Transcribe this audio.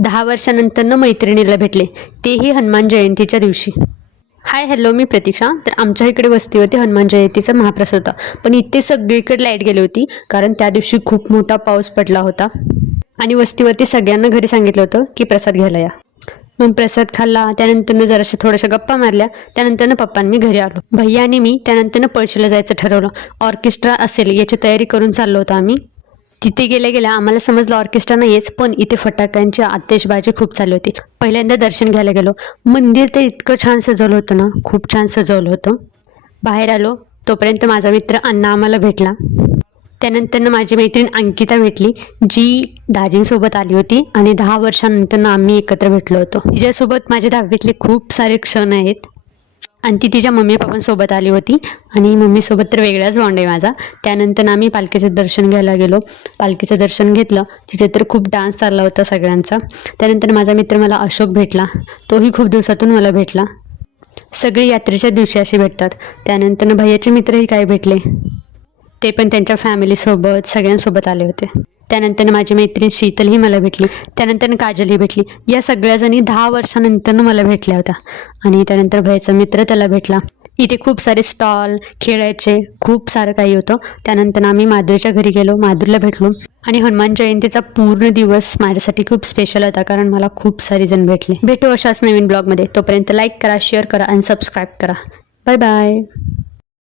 10 वर्षानंतर मैत्रिणीला भेटले, तेही हनुमान जयंतीच्या दिवशी. हाय हॅलो, मी प्रतीक्षा. तर आमच्या इकडे वस्तीवरती हनुमान जयंतीचा महाप्रसाद होता, पण इथे सगळीकडे लाईट गेली होती कारण त्या दिवशी खूप मोठा पाऊस पडला होता आणि वस्तीवरती सगळ्यांना घरी सांगितलं होतं की प्रसाद घ्यायला या. मग प्रसाद खाल्ला, त्यानंतर जराशा थोड्याशा गप्पा मारल्या. त्यानंतर पप्पा मी घरी आलो. भैया आणि मी त्यानंतर पळशीला जायचं ठरवलं. ऑर्केस्ट्रा असेल याची तयारी करून चाललो होतो आम्ही. तिथे गेल्या गेल्या आम्हाला समजलं ऑर्केस्ट्रा नाहीच, पण इथे फटाक्यांची आतिषबाजी खूप चालू होती. पहिल्यांदा दर्शन घ्यायला गेलो. मंदिर तर इतकं छान सजवलं होतं ना, खूप छान सजवलं होतं. बाहेर आलो तोपर्यंत माझा मित्र अण्णा आम्हाला भेटला. त्यानंतर माझी मैत्रीण अंकिता भेटली, जी दाजींसोबत आली होती आणि 10 वर्षानंतर आम्ही एकत्र भेटलो होतो. तिच्यासोबत माझ्या 10वीतले खूप सारे क्षण आहेत आणि ती तिच्या मम्मी पप्पांसोबत आली होती आणि मम्मीसोबत तर वेगळाच बॉन्ड आहे माझा. त्यानंतर आम्ही पालखीचं दर्शन घ्यायला गेलो. पालखीचं दर्शन घेतलं, तिथे तर खूप डान्स चालला होता सगळ्यांचा. त्यानंतर माझा मित्र मला अशोक भेटला, तोही खूप दिवसातून मला भेटला. सगळे यात्रेच्या दिवशी असे भेटतात. त्यानंतर भैयाचे मित्रही काय भेटले, ते पण त्यांच्या फॅमिलीसोबत सगळ्यांसोबत आले होते. त्यानंतर माझी मैत्रीण शीतलही मला भेटली. त्यानंतर काजलही भेटली. या सगळ्याजणी 10 वर्षानंतर मला भेटल्या होत्या. आणि त्यानंतर भैयाचा मित्र त्याला भेटला. इथे खूप सारे स्टॉल, खेळायचे खूप सारं काही होतं. त्यानंतर आम्ही माधुरीच्या घरी गेलो, माधुरीला भेटलो. आणि हनुमान जयंतीचा पूर्ण दिवस माझ्यासाठी खूप स्पेशल होता कारण मला खूप सारे जण भेटले. भेटू अशाच नवीन ब्लॉगमध्ये. तोपर्यंत लाईक करा, शेअर करा आणि सबस्क्राईब करा. Bye bye.